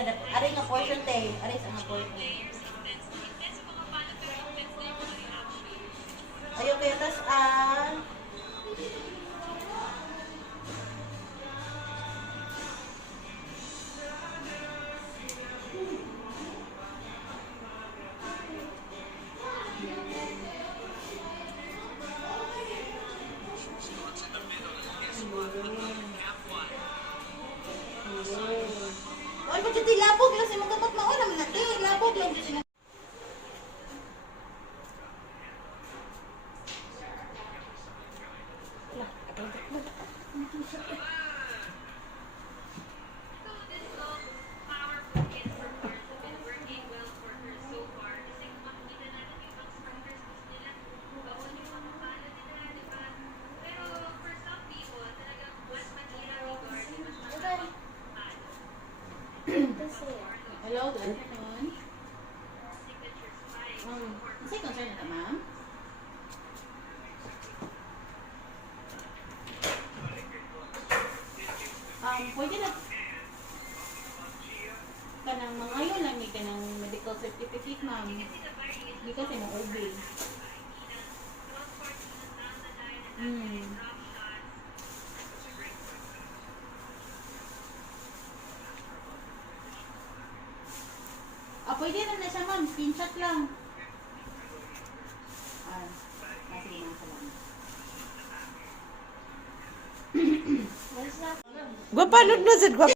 Ari nga portion te. Ari sa nga portion. Ayo kaya tas Ay, ba't yung labog lang? Sino gamot mauna mo natin? Labog lang. Hello, good afternoon. Kasi concern na ma'am? Pwede na kanang mangayon lang may kanang medical certificate ma'am. Hindi kasi mo OB. Pwede na siya ma'am, screenshot lang. Sige ma'am, salamat. Gua panod na sad